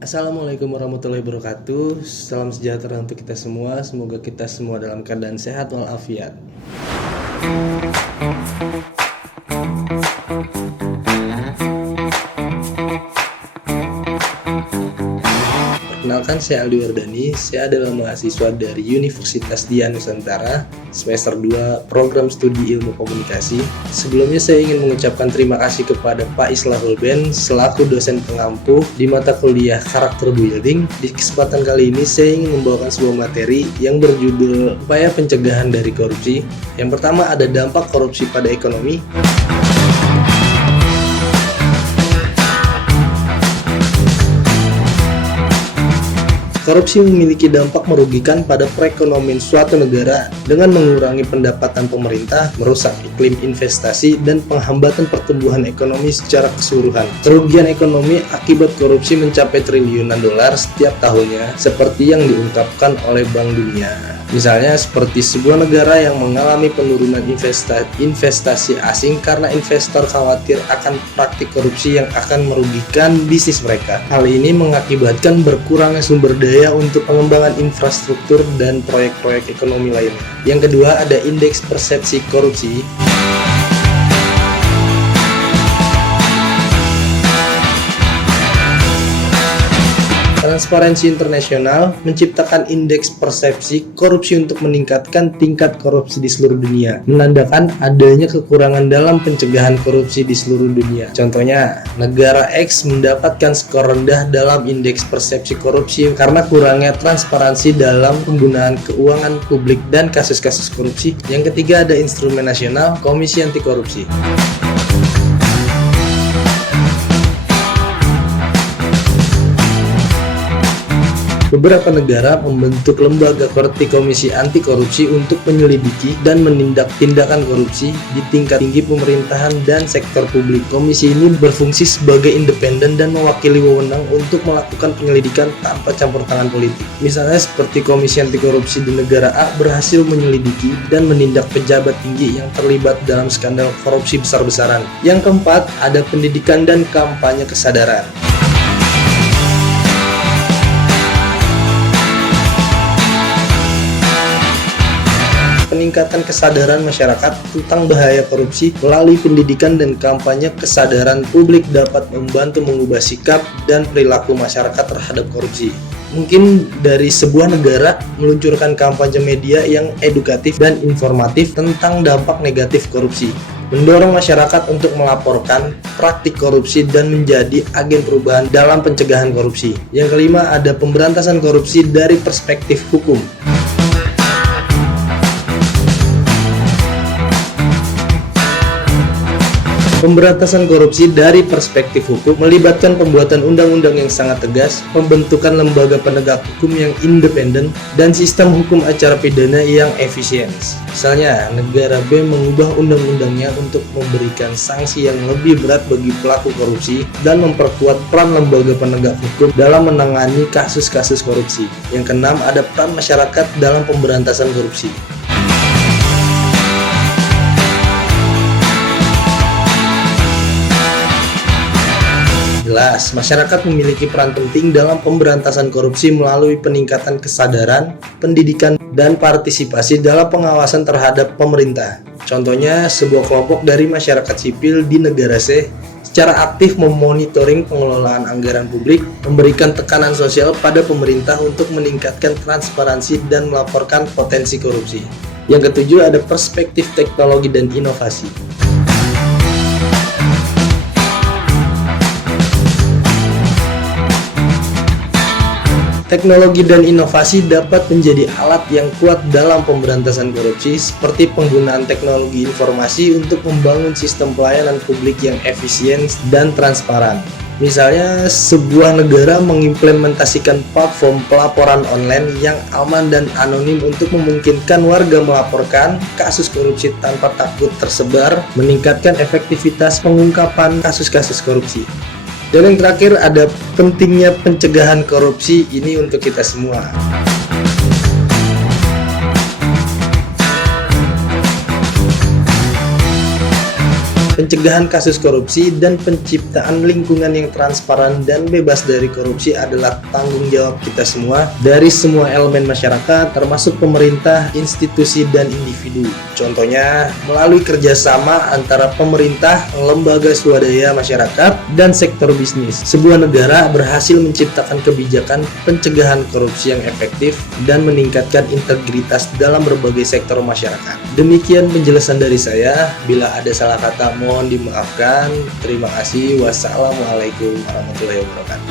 Assalamualaikum warahmatullahi wabarakatuh. Salam sejahtera untuk kita semua. Semoga kita semua dalam keadaan sehat walafiat. Perkenalkan, saya Aldi Wardani. Saya adalah mahasiswa dari Universitas Dian Nusantara, semester 2, program studi ilmu komunikasi. Sebelumnya saya ingin mengucapkan terima kasih kepada Pak Islahul Ben selaku dosen pengampu di mata kuliah Karakter Building. Di kesempatan kali ini saya ingin membawakan sebuah materi yang berjudul Upaya Pencegahan dari Korupsi. Yang pertama ada dampak korupsi pada ekonomi. Korupsi memiliki dampak merugikan pada perekonomian suatu negara dengan mengurangi pendapatan pemerintah, merusak iklim investasi, dan penghambatan pertumbuhan ekonomi secara keseluruhan. Kerugian ekonomi akibat korupsi mencapai triliunan dolar setiap tahunnya, seperti yang diungkapkan oleh Bank Dunia. Misalnya seperti sebuah negara yang mengalami penurunan investasi asing karena investor khawatir akan praktik korupsi yang akan merugikan bisnis mereka. Hal ini mengakibatkan berkurangnya sumber daya untuk pengembangan infrastruktur dan proyek-proyek ekonomi lainnya. Yang kedua ada indeks persepsi korupsi. Transparansi Internasional menciptakan indeks persepsi korupsi untuk meningkatkan tingkat korupsi di seluruh dunia, menandakan adanya kekurangan dalam pencegahan korupsi di seluruh dunia. Contohnya, negara X mendapatkan skor rendah dalam indeks persepsi korupsi karena kurangnya transparansi dalam penggunaan keuangan publik dan kasus-kasus korupsi. Yang ketiga ada instrumen nasional, Komisi Anti Korupsi. Beberapa negara membentuk lembaga seperti Komisi Anti Korupsi untuk menyelidiki dan menindak tindakan korupsi di tingkat tinggi pemerintahan dan sektor publik. Komisi ini berfungsi sebagai independen dan mewakili wewenang untuk melakukan penyelidikan tanpa campur tangan politik. Misalnya seperti Komisi Anti Korupsi di negara A berhasil menyelidiki dan menindak pejabat tinggi yang terlibat dalam skandal korupsi besar-besaran. Yang keempat, ada pendidikan dan kampanye kesadaran. Peningkatan kesadaran masyarakat tentang bahaya korupsi melalui pendidikan dan kampanye kesadaran publik dapat membantu mengubah sikap dan perilaku masyarakat terhadap korupsi. Mungkin dari sebuah negara meluncurkan kampanye media yang edukatif dan informatif tentang dampak negatif korupsi, mendorong masyarakat untuk melaporkan praktik korupsi dan menjadi agen perubahan dalam pencegahan korupsi. Yang kelima ada pemberantasan korupsi dari perspektif hukum. Pemberantasan korupsi dari perspektif hukum melibatkan pembuatan undang-undang yang sangat tegas, pembentukan lembaga penegak hukum yang independen, dan sistem hukum acara pidana yang efisien. Misalnya, negara B mengubah undang-undangnya untuk memberikan sanksi yang lebih berat bagi pelaku korupsi dan memperkuat peran lembaga penegak hukum dalam menangani kasus-kasus korupsi. Yang keenam, ada peran masyarakat dalam pemberantasan korupsi. Jelas, masyarakat memiliki peran penting dalam pemberantasan korupsi melalui peningkatan kesadaran, pendidikan, dan partisipasi dalam pengawasan terhadap pemerintah. Contohnya, sebuah kelompok dari masyarakat sipil di negara C secara aktif memonitoring pengelolaan anggaran publik, memberikan tekanan sosial pada pemerintah untuk meningkatkan transparansi dan melaporkan potensi korupsi. Yang ketujuh ada perspektif teknologi dan inovasi. Teknologi dan inovasi dapat menjadi alat yang kuat dalam pemberantasan korupsi, seperti penggunaan teknologi informasi untuk membangun sistem pelayanan publik yang efisien dan transparan. Misalnya, sebuah negara mengimplementasikan platform pelaporan online yang aman dan anonim untuk memungkinkan warga melaporkan kasus korupsi tanpa takut tersebar, meningkatkan efektivitas pengungkapan kasus-kasus korupsi. Dan yang terakhir ada pentingnya pencegahan korupsi ini untuk kita semua. Pencegahan kasus korupsi dan penciptaan lingkungan yang transparan dan bebas dari korupsi adalah tanggung jawab kita semua dari semua elemen masyarakat, termasuk pemerintah, institusi, dan individu. Contohnya, melalui kerjasama antara pemerintah, lembaga swadaya masyarakat, dan sektor bisnis. Sebuah negara berhasil menciptakan kebijakan pencegahan korupsi yang efektif dan meningkatkan integritas dalam berbagai sektor masyarakat. Demikian penjelasan dari saya. Bila ada salah kata mohon dimaafkan. Terima kasih. Wassalamualaikum warahmatullahi wabarakatuh.